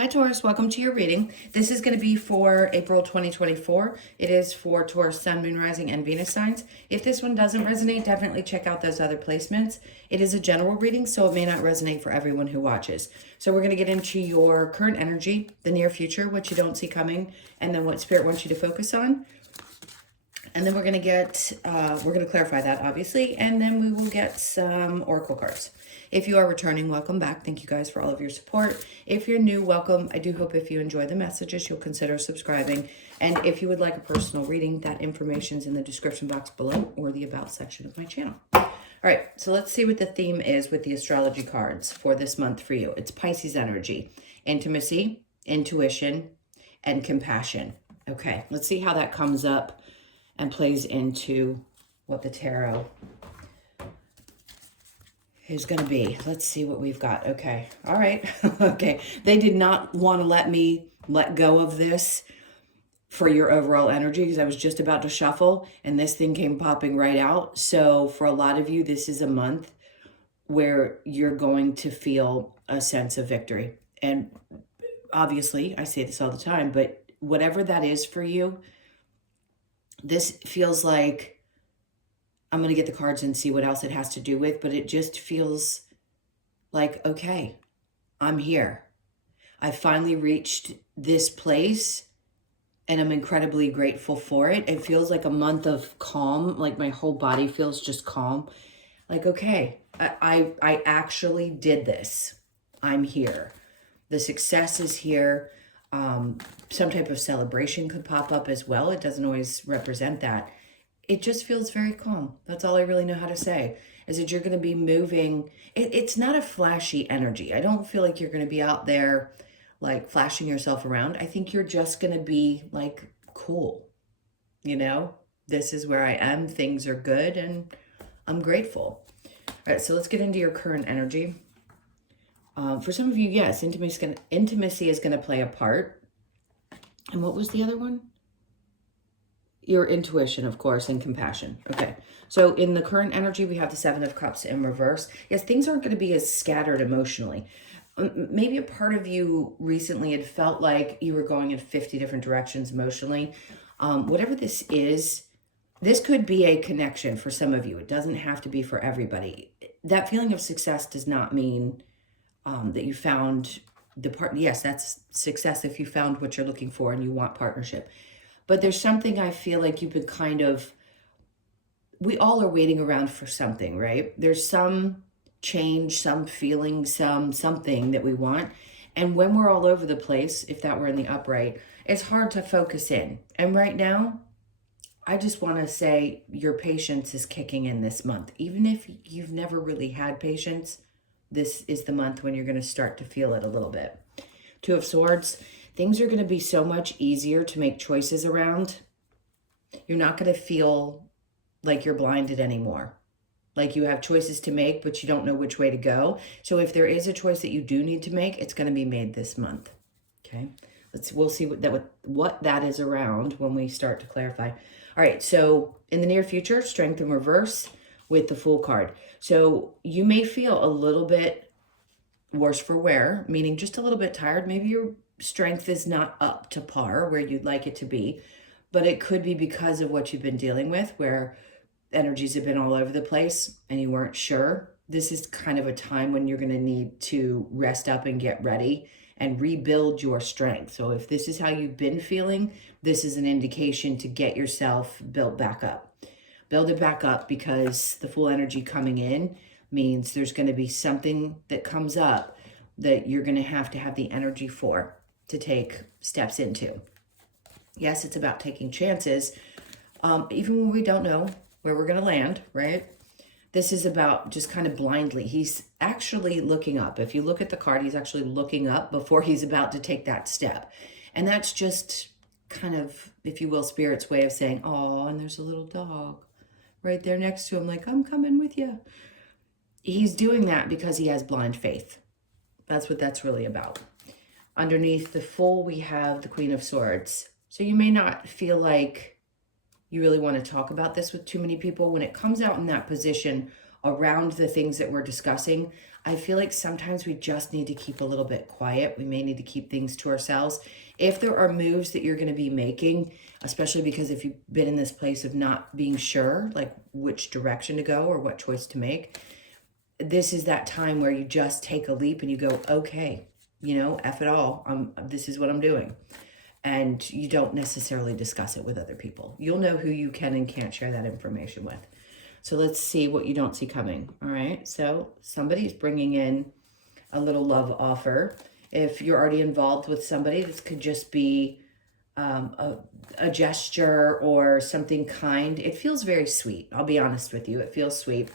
Hi Taurus, welcome to your reading. This is going to be for April 2024. It is for Taurus, Sun, Moon, Rising, and Venus signs. If this one doesn't resonate, definitely check out those other placements. It is a general reading, so it may not resonate for everyone who watches. So we're going to get into your current energy, the near future, what you don't see coming, and then what Spirit wants you to focus on. And then we're going to clarify that, obviously, and then we will get some oracle cards. If you are returning, welcome back. Thank you guys for all of your support. If you're new, welcome. I do hope if you enjoy the messages, you'll consider subscribing. And if you would like a personal reading, that information is in the description box below or the About section of my channel. All right, so let's see what the theme is with the astrology cards for this month for you. It's Pisces energy, intimacy, intuition, and compassion. Okay, let's see how that comes up and plays into what the tarot is going to be. Let's see what we've got. Okay. All right. Okay. They did not want to let me let go of this for your overall energy because I was just about to shuffle and this thing came popping right out. So for a lot of you, this is a month where you're going to feel a sense of victory. And obviously, I say this all the time, but whatever that is for you, this feels like, I'm going to get the cards and see what else it has to do with, but it just feels like, okay, I'm here. I finally reached this place and I'm incredibly grateful for it. It feels like a month of calm, like my whole body feels just calm. Like, okay, I actually did this. I'm here. The success is here. Some type of celebration could pop up as well. It doesn't always represent that. It just feels very calm. That's all I really know how to say, is that you're going to be moving. It's not a flashy energy. I don't feel like you're going to be out there like flashing yourself around. I think you're just going to be like, cool. You know, this is where I am. Things are good and I'm grateful. All right, so let's get into your current energy. For some of you, yes, intimacy is going to play a part. And what was the other one? Your intuition, of course, and compassion. Okay, so in the current energy, we have the Seven of Cups in reverse. Yes, things aren't going to be as scattered emotionally. Maybe a part of you recently had felt like you were going in 50 different directions emotionally. Whatever this is, this could be a connection for some of you. It doesn't have to be for everybody. That feeling of success does not mean that you found the part. Yes, that's success if you found what you're looking for and you want partnership. But there's something I feel like you've been kind of, we all are waiting around for something, right? There's some change, some feeling, something that we want. And when we're all over the place, if that were in the upright, it's hard to focus in. And right now, I just want to say your patience is kicking in this month. Even if you've never really had patience, this is the month when you're going to start to feel it a little bit. Two of Swords. Things are going to be so much easier to make choices around. You're not going to feel like you're blinded anymore. Like you have choices to make, but you don't know which way to go. So if there is a choice that you do need to make, it's going to be made this month. Okay. We'll see what that is around when we start to clarify. All right. So in the near future, Strength in reverse with the Fool card. So you may feel a little bit worse for wear, meaning just a little bit tired. Maybe your strength is not up to par where you'd like it to be, but it could be because of what you've been dealing with, where energies have been all over the place and you weren't sure. This is kind of a time when you're going to need to rest up and get ready and rebuild your strength. So if this is how you've been feeling, this is an indication to get yourself built back up. Build it back up, because the Fool energy coming in means there's going to be something that comes up that you're going to have the energy for, to take steps into. Yes, it's about taking chances, even when we don't know where we're going to land, right? This is about just kind of blindly. He's actually looking up. If you look at the card, he's actually looking up before he's about to take that step. And that's just kind of, if you will, Spirit's way of saying, oh, and there's a little dog right there next to him, like, I'm coming with you. He's doing that because he has blind faith. That's what that's really about. Underneath the Fool, we have the Queen of Swords. So you may not feel like you really want to talk about this with too many people. When it comes out in that position, around the things that we're discussing, I feel like sometimes we just need to keep a little bit quiet. We may need to keep things to ourselves. If there are moves that you're going to be making, especially because if you've been in this place of not being sure, like which direction to go or what choice to make, this is that time where you just take a leap and you go, okay, you know, F it all. This is what I'm doing. And you don't necessarily discuss it with other people. You'll know who you can and can't share that information with. So let's see what you don't see coming. All right. So somebody's bringing in a little love offer. If you're already involved with somebody, this could just be a gesture or something kind. It feels very sweet. I'll be honest with you. It feels sweet.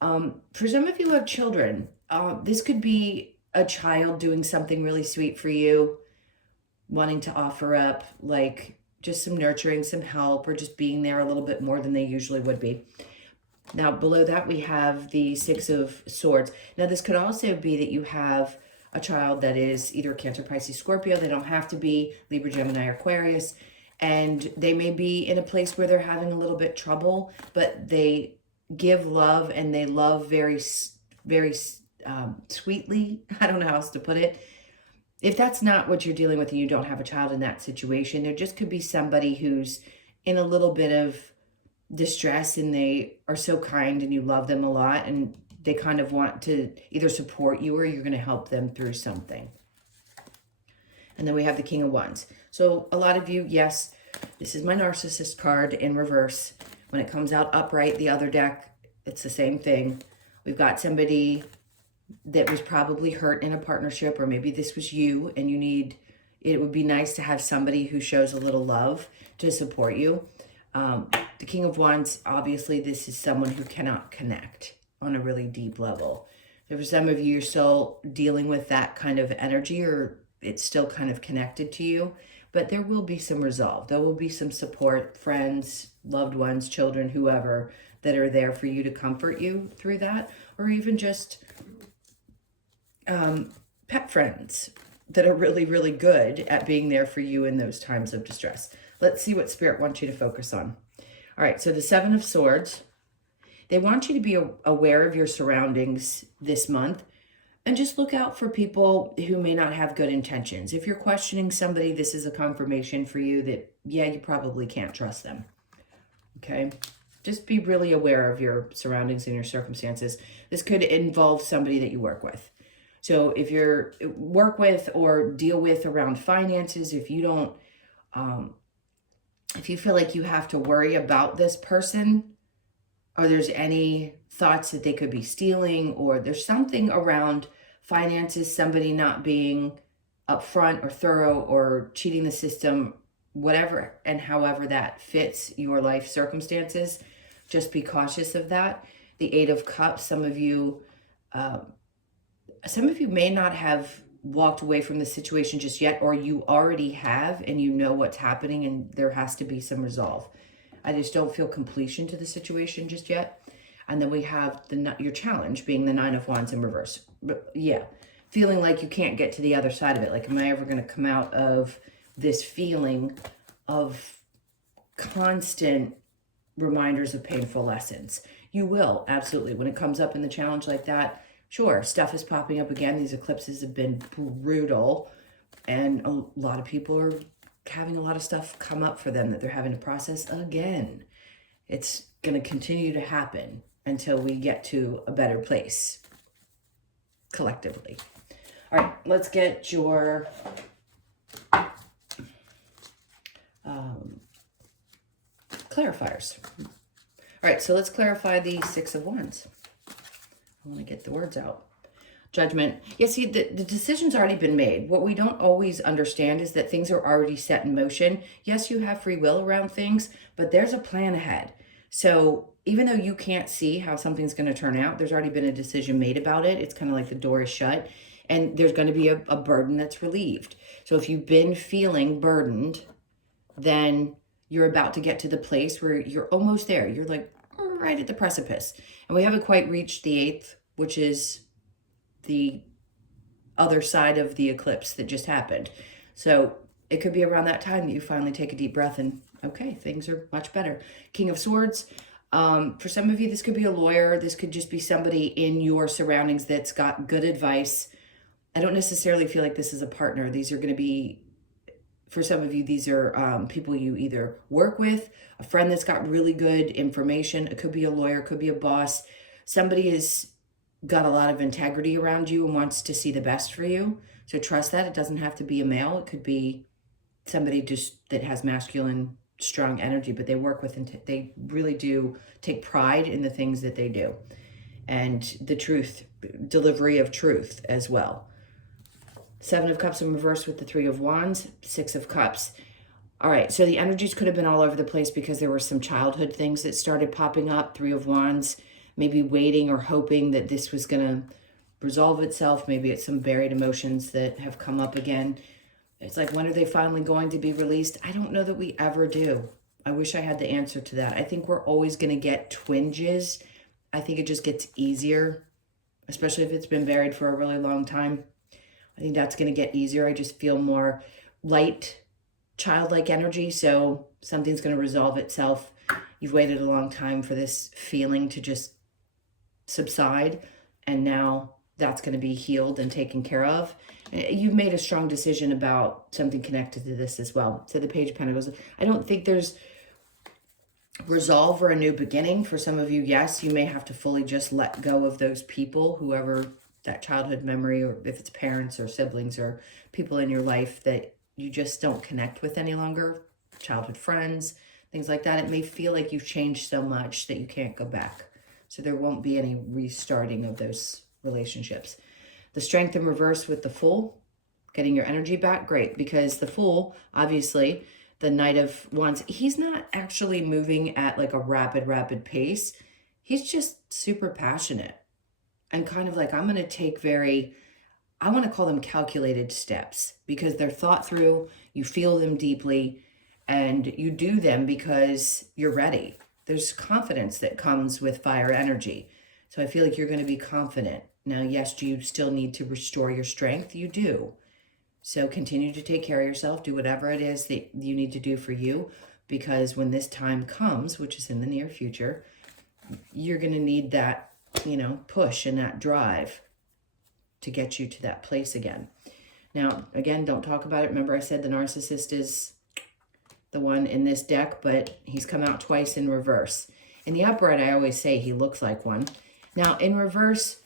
For some of you who have children, this could be a child doing something really sweet for you, wanting to offer up like just some nurturing, some help, or just being there a little bit more than they usually would be. Now, below that, we have the Six of Swords. Now, this could also be that you have a child that is either Cancer, Pisces, Scorpio. They don't have to be Libra, Gemini, or Aquarius. And they may be in a place where they're having a little bit trouble, but they give love and they love very, very sweetly. I don't know how else to put it. If that's not what you're dealing with and you don't have a child in that situation, there just could be somebody who's in a little bit of distress and they are so kind and you love them a lot and they kind of want to either support you or you're going to help them through something. And then we have the King of Wands. So a lot of you, yes, this is my narcissist card in reverse. When it comes out upright, the other deck, it's the same thing. We've got somebody that was probably hurt in a partnership, or maybe this was you and you need, it would be nice to have somebody who shows a little love to support you. The King of Wands, obviously this is someone who cannot connect on a really deep level. So for some of you, you're still dealing with that kind of energy, or it's still kind of connected to you, but there will be some resolve. There will be some support, friends, loved ones, children, whoever, that are there for you to comfort you through that, or even just pet friends that are really, really good at being there for you in those times of distress. Let's see what Spirit wants you to focus on. All right, so the Seven of Swords, they want you to be aware of your surroundings this month and just look out for people who may not have good intentions. If you're questioning somebody, this is a confirmation for you that, yeah, you probably can't trust them, okay? Just be really aware of your surroundings and your circumstances. This could involve somebody that you work with. So if you're work with or deal with around finances, if you don't, if you feel like you have to worry about this person, or there's any thoughts that they could be stealing, or there's something around finances, somebody not being upfront or thorough or cheating the system, whatever and however that fits your life circumstances, just be cautious of that. The Eight of Cups, some of you may not have walked away from the situation just yet, or you already have and you know what's happening and there has to be some resolve. I just don't feel completion to the situation just yet. And then we have your challenge being the Nine of Wands in reverse. But yeah, feeling like you can't get to the other side of it. Like, am I ever going to come out of this feeling of constant reminders of painful lessons? You will, absolutely. When it comes up in the challenge like that, sure, stuff is popping up again. These eclipses have been brutal, and a lot of people are having a lot of stuff come up for them that they're having to process again. It's going to continue to happen until we get to a better place collectively. All right, let's get your clarifiers. All right, so let's clarify the Six of Wands. I want to get the words out. Judgment. Yeah, see, the decision's already been made. What we don't always understand is that things are already set in motion. Yes, you have free will around things, but there's a plan ahead. So even though you can't see how something's going to turn out, there's already been a decision made about it. It's kind of like the door is shut, and there's going to be a burden that's relieved. So if you've been feeling burdened, then you're about to get to the place where you're almost there. You're like right at the precipice. And we haven't quite reached the 8th, which is the other side of the eclipse that just happened. So it could be around that time that you finally take a deep breath and, okay, things are much better. King of Swords, For some of you, this could be a lawyer. This could just be somebody in your surroundings that's got good advice. I don't necessarily feel like this is a partner. These are going to be, for some of you, these are people you either work with, a friend that's got really good information. It could be a lawyer, it could be a boss. Somebody has got a lot of integrity around you and wants to see the best for you. So trust that. It doesn't have to be a male. It could be somebody just that has masculine, strong energy, but they work with, they really do take pride in the things that they do. And the truth, delivery of truth as well. 7 of Cups in reverse with the 3 of Wands, 6 of Cups. All right, so the energies could have been all over the place because there were some childhood things that started popping up. 3 of Wands, maybe waiting or hoping that this was going to resolve itself. Maybe it's some buried emotions that have come up again. It's like, when are they finally going to be released? I don't know that we ever do. I wish I had the answer to that. I think we're always going to get twinges. I think it just gets easier, especially if it's been buried for a really long time. I think that's going to get easier. I just feel more light, childlike energy. So something's going to resolve itself. You've waited a long time for this feeling to just subside. And now that's going to be healed and taken care of. You've made a strong decision about something connected to this as well. So the Page of Pentacles, I don't think there's resolve or a new beginning. For some of you, yes, you may have to fully just let go of those people, whoever that childhood memory, or if it's parents or siblings or people in your life that you just don't connect with any longer, childhood friends, things like that. It may feel like you've changed so much that you can't go back. So there won't be any restarting of those relationships. The Strength in reverse with the Fool, getting your energy back, great, because the Fool, obviously, the Knight of Wands, he's not actually moving at like a rapid pace. He's just super passionate and kind of like, I'm going to take I want to call them calculated steps, because they're thought through, you feel them deeply, and you do them because you're ready. There's confidence that comes with fire energy. So I feel like you're going to be confident. Now, yes, do you still need to restore your strength? You do. So continue to take care of yourself. Do whatever it is that you need to do for you, because when this time comes, which is in the near future, you're going to need that, push and that drive to get you to that place again. Now, again, don't talk about it. Remember I said the narcissist is the one in this deck, but he's come out twice in reverse. In the upright, I always say he looks like one. Now, in reverse,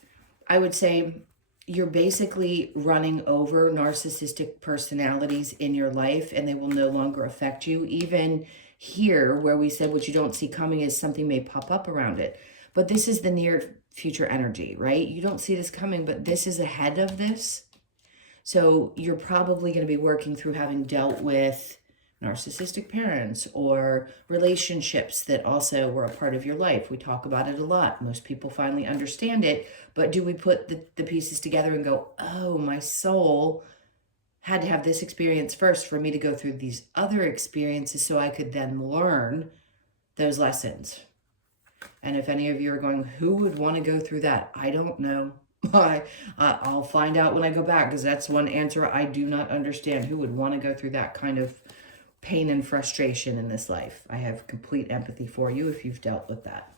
I would say you're basically running over narcissistic personalities in your life, and they will no longer affect you. Even here, where we said what you don't see coming is something may pop up around it. But this is the near future energy, right? You don't see this coming, but this is ahead of this. So you're probably going to be working through having dealt with narcissistic parents or relationships that also were a part of your life. We talk about it a lot. Most people finally understand it, but do we put the pieces together and go, oh, my soul had to have this experience first for me to go through these other experiences so I could then learn those lessons? And if any of you are going, who would want to go through that? I don't know. I'll find out when I go back, because that's one answer I do not understand. Who would want to go through that kind of pain and frustration in this life? I have complete empathy for you if you've dealt with that.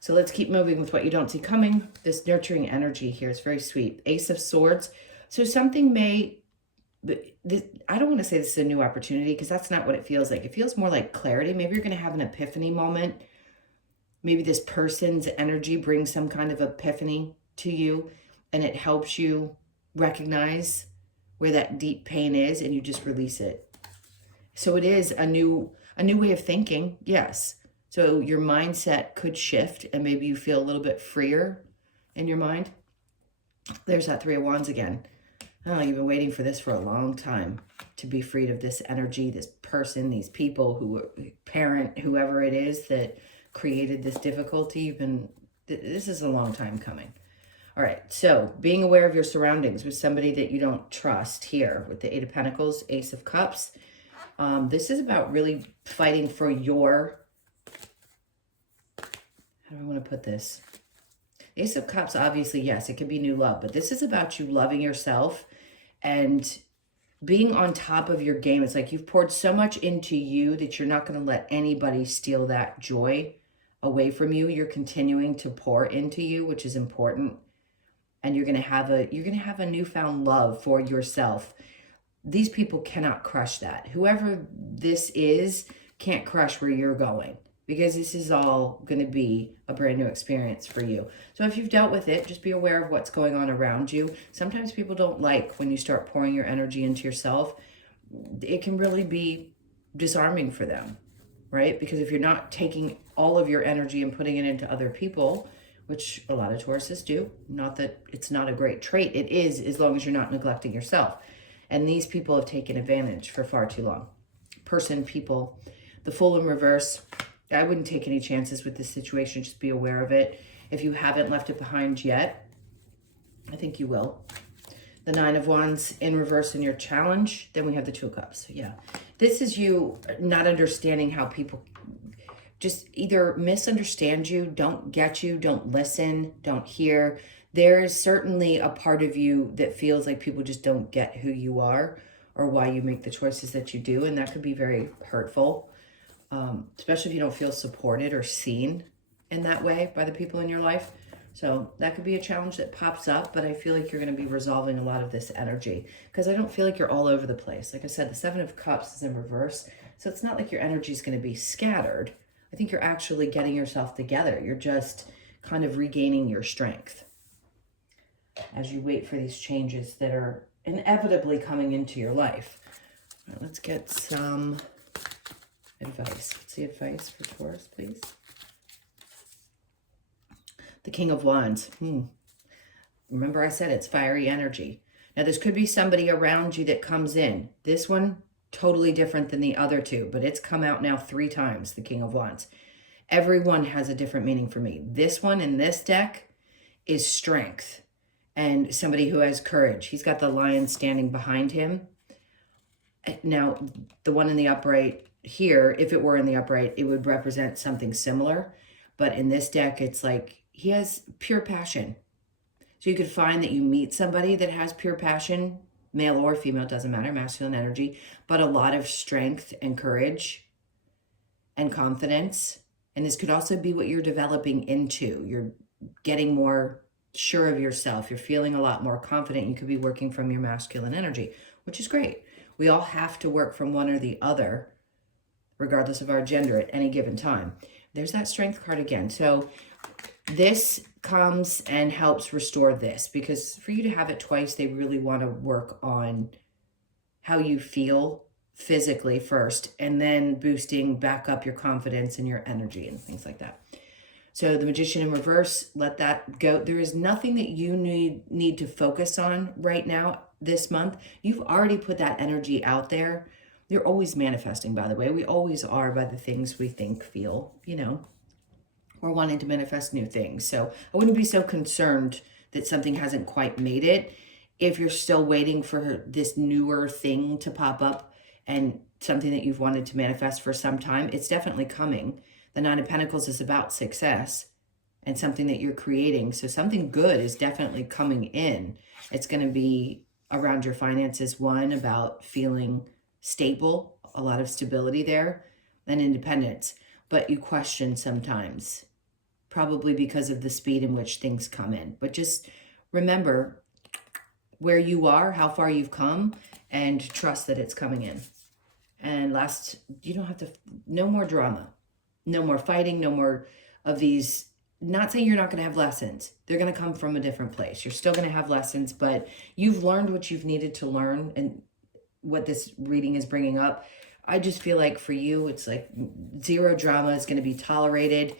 So let's keep moving with what you don't see coming. This nurturing energy here is very sweet. Ace of Swords. So something may, I don't want to say this is a new opportunity, because that's not what it feels like. It feels more like clarity. Maybe you're going to have an epiphany moment. Maybe this person's energy brings some kind of epiphany to you, and it helps you recognize where that deep pain is, and you just release it. So it is a new way of thinking, yes. So your mindset could shift, and maybe you feel a little bit freer in your mind. There's that 3 of Wands again. Oh, you've been waiting for this for a long time, to be freed of this energy, this person, these people, parent, whoever it is that created this difficulty. This is a long time coming. All right, so being aware of your surroundings with somebody that you don't trust here with the 8 of Pentacles, Ace of Cups. This is about really fighting for your, how do I want to put this? Ace of Cups, obviously, yes, it could be new love, but this is about you loving yourself and being on top of your game. It's like you've poured so much into you that you're not going to let anybody steal that joy away from you. You're continuing to pour into you, which is important. And you're going to have a newfound love for yourself. These people cannot crush that. Whoever this is can't crush where you're going, because this is all going to be a brand new experience for you. So if you've dealt with it, just be aware of what's going on around you. Sometimes people don't like when you start pouring your energy into yourself. It can really be disarming for them, right? Because if you're not taking all of your energy and putting it into other people, which a lot of Tauruses do, not that it's not a great trait, it is, as long as you're not neglecting yourself. And these people have taken advantage for far too long. People, the Fool in reverse, I wouldn't take any chances with this situation. Just be aware of it. If you haven't left it behind yet, I think you will. The Nine of Wands in reverse in your challenge. Then we have the Two of Cups. Yeah. This is you not understanding how people just either misunderstand you, don't get you, don't listen, don't hear. There is certainly a part of you that feels like people just don't get who you are or why you make the choices that you do. And that could be very hurtful, especially if you don't feel supported or seen in that way by the people in your life. So that could be a challenge that pops up, but I feel like you're going to be resolving a lot of this energy, because I don't feel like you're all over the place. Like I said, the Seven of Cups is in reverse. So it's not like your energy is going to be scattered. I think you're actually getting yourself together. You're just kind of regaining your strength as you wait for these changes that are inevitably coming into your life. All right, let's get some advice. What's the advice for Taurus, please? The King of Wands. Remember I said it's fiery energy. Now this could be somebody around you that comes in. This one, totally different than the other two, but it's come out now 3 times, the King of Wands. Everyone has a different meaning for me. This one in this deck is strength and somebody who has courage. He's got the lion standing behind him. Now, the one in the upright here, if it were in the upright, it would represent something similar. But in this deck, it's like he has pure passion. So you could find that you meet somebody that has pure passion, male or female, doesn't matter, masculine energy, but a lot of strength and courage and confidence. And this could also be what you're developing into. You're getting more sure of yourself. You're feeling a lot more confident. You could be working from your masculine energy, which is great. We all have to work from one or the other, regardless of our gender at any given time. There's that strength card again. So this comes and helps restore this, because for you to have it twice, they really want to work on how you feel physically first, and then boosting back up your confidence and your energy and things like that. So the Magician in reverse, let that go. There is nothing that you need to focus on right now this month. You've already put that energy out there. You're always manifesting, by the way. We always are by the things we think, feel, or wanting to manifest new things. So I wouldn't be so concerned that something hasn't quite made it. If you're still waiting for this newer thing to pop up and something that you've wanted to manifest for some time, it's definitely coming. The Nine of Pentacles is about success and something that you're creating. So something good is definitely coming in. It's going to be around your finances, one, about feeling stable, a lot of stability there, and independence. But you question sometimes, probably because of the speed in which things come in. But just remember where you are, how far you've come, and trust that it's coming in. And last, you don't have to, no more drama, no more fighting, no more of these, not saying you're not going to have lessons. They're going to come from a different place. You're still going to have lessons, but you've learned what you've needed to learn, and what this reading is bringing up. I just feel like for you, it's like zero drama is going to be tolerated.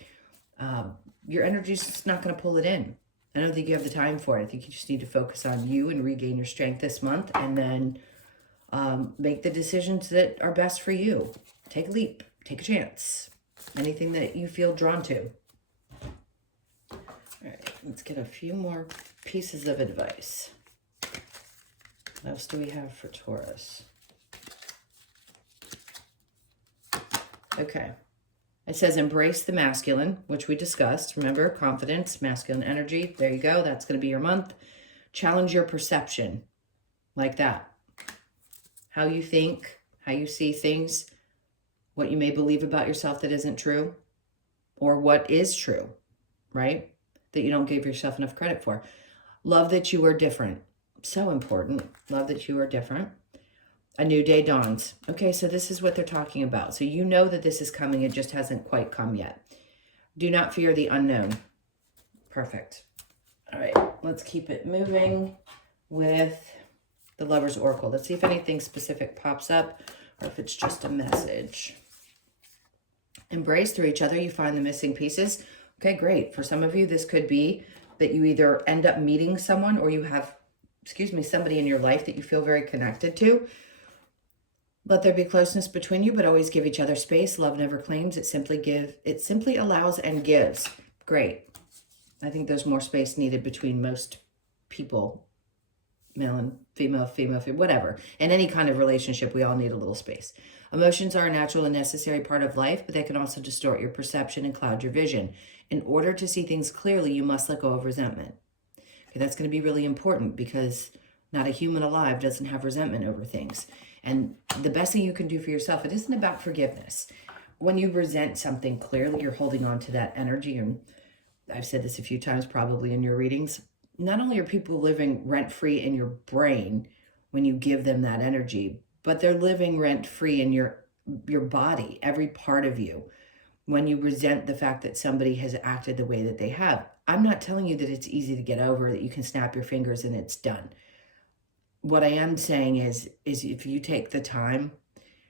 Your energy's just not going to pull it in. I don't think you have the time for it. I think you just need to focus on you and regain your strength this month, and then make the decisions that are best for you. Take a leap, take a chance, anything that you feel drawn to. All right, let's get a few more pieces of advice. What else do we have for Taurus? Okay. It says embrace the masculine, which we discussed. Remember, confidence, masculine energy. There you go. That's going to be your month. Challenge your perception like that. How you think, how you see things, what you may believe about yourself that isn't true. or what is true, right? That you don't give yourself enough credit for. Love that you are different. So important. Love that you are different. A new day dawns. Okay, so this is what they're talking about. So you know that this is coming. It just hasn't quite come yet. Do not fear the unknown. Perfect. All right, let's keep it moving with the Lover's Oracle. Let's see if anything specific pops up or if it's just a message. Embrace through each other. You find the missing pieces. Okay, great. For some of you, this could be that you either end up meeting someone or you have, somebody in your life that you feel very connected to. Let there be closeness between you, but always give each other space. Love never claims. It simply allows and gives. Great. I think there's more space needed between most people, male and female, whatever. In any kind of relationship, we all need a little space. Emotions are a natural and necessary part of life, but they can also distort your perception and cloud your vision. In order to see things clearly, you must let go of resentment. Okay, that's going to be really important because not a human alive doesn't have resentment over things. And the best thing you can do for yourself, it isn't about forgiveness. When you resent something, clearly you're holding on to that energy. And I've said this a few times probably in your readings. Not only are people living rent-free in your brain when you give them that energy, but they're living rent-free in your body, every part of you, when you resent the fact that somebody has acted the way that they have. I'm not telling you that it's easy to get over, that you can snap your fingers and it's done. What I am saying is if you take the time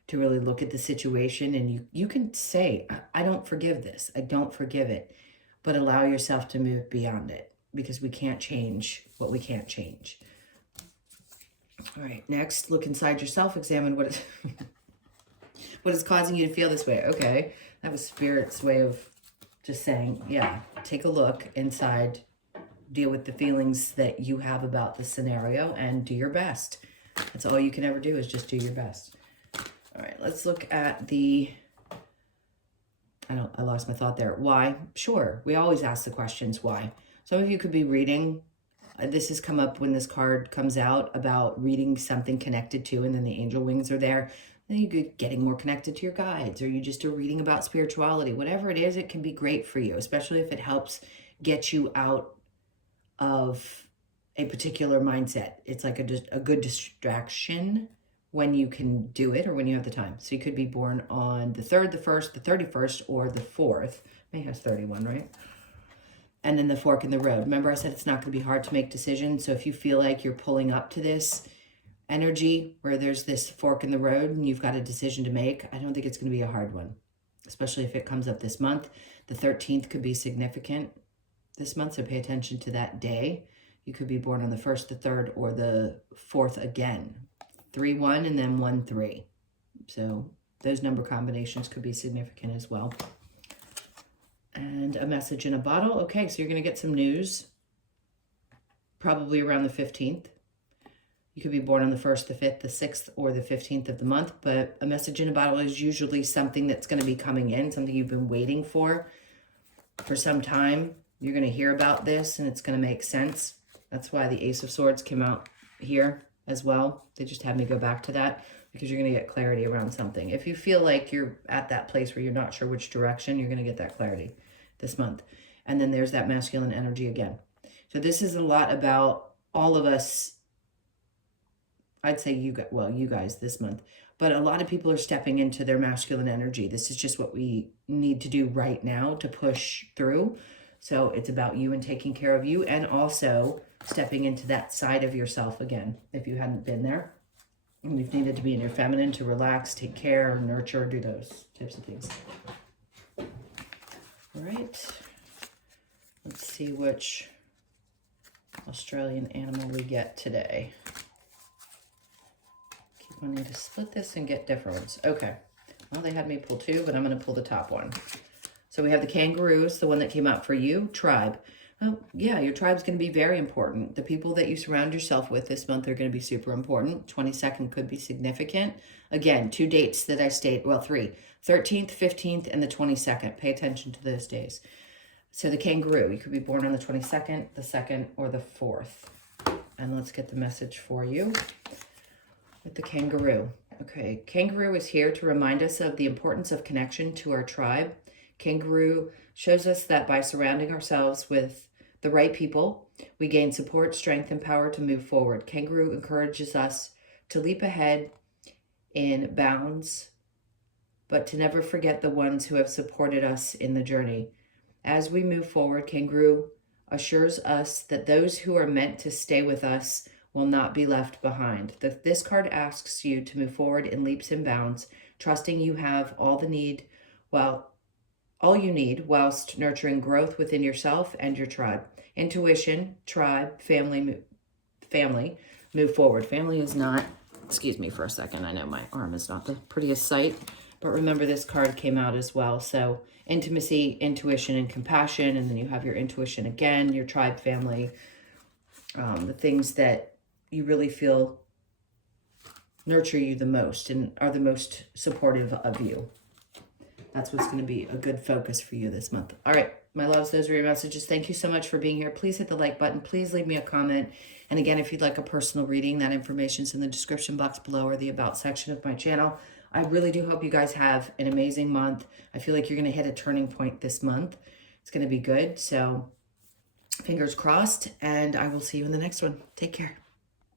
to really look at the situation and you can say, I don't forgive this, I don't forgive it, but allow yourself to move beyond it because we can't change what we can't change. All right, next, look inside yourself, examine what is causing you to feel this way. Okay, that was Spirit's way of just saying, yeah, take a look inside, deal with the feelings that you have about the scenario and do your best. That's all you can ever do is just do your best. All right, let's look at the, I lost my thought there. Why? Sure, we always ask the questions why. Some of you could be reading, this has come up when this card comes out about reading something connected to, and then the angel wings are there. Then you get getting more connected to your guides, or you just are reading about spirituality. Whatever it is, it can be great for you, especially if it helps get you out of a particular mindset. It's like a good distraction when you can do it or when you have the time. So you could be born on the 3rd, the 1st, the 31st, or the 4th. May has 31, right? And then the fork in the road. Remember I said it's not going to be hard to make decisions. So if you feel like you're pulling up to this energy where there's this fork in the road and you've got a decision to make, I don't think it's going to be a hard one, especially if it comes up this month. The 13th could be significant this month, so pay attention to that day. You could be born on the 1st, the 3rd, or the 4th again. 3-1 and then 1-3. So those number combinations could be significant as well. And a message in a bottle. Okay, so you're going to get some news probably around the 15th. You could be born on the 1st, the 5th, the 6th, or the 15th of the month, but a message in a bottle is usually something that's going to be coming in, something you've been waiting for some time. You're going to hear about this and it's going to make sense. That's why the Ace of Swords came out here as well. They just had me go back to that because you're going to get clarity around something. If you feel like you're at that place where you're not sure which direction, you're going to get that clarity this month. And then there's that masculine energy again. So this is a lot about all of us. I'd say you guys this month, but a lot of people are stepping into their masculine energy. This is just what we need to do right now to push through. So it's about you and taking care of you and also stepping into that side of yourself again, if you hadn't been there. And you've needed to be in your feminine to relax, take care, nurture, do those types of things. All right. Let's see which Australian animal we get today. Keep wanting to split this and get difference. Okay. Well, they had me pull 2, but I'm going to pull the top one. So we have the kangaroos, the one that came out for you, tribe. Oh, yeah, your tribe's going to be very important. The people that you surround yourself with this month are going to be super important. 22nd could be significant. Again, 2 dates that I state, well, 3. 13th, 15th, and the 22nd. Pay attention to those days. So the kangaroo, you could be born on the 22nd, the 2nd, or the 4th. And let's get the message for you with the kangaroo. Okay, kangaroo is here to remind us of the importance of connection to our tribe. Kangaroo shows us that by surrounding ourselves with the right people, we gain support, strength, and power to move forward. Kangaroo encourages us to leap ahead in bounds, but to never forget the ones who have supported us in the journey. As we move forward, Kangaroo assures us that those who are meant to stay with us will not be left behind. This card asks you to move forward in leaps and bounds, trusting you have all you need whilst nurturing growth within yourself and your tribe. Intuition, tribe, family, move forward. Family is not, excuse me for a second, I know my arm is not the prettiest sight, but remember this card came out as well. So intimacy, intuition, and compassion, and then you have your intuition again, your tribe, family, the things that you really feel nurture you the most and are the most supportive of you. That's what's going to be a good focus for you this month. All right, my loves, those are your messages. Thank you so much for being here. Please hit the like button. Please leave me a comment. And again, if you'd like a personal reading, that information's in the description box below or the about section of my channel. I really do hope you guys have an amazing month. I feel like you're going to hit a turning point this month. It's going to be good. So fingers crossed, and I will see you in the next one. Take care.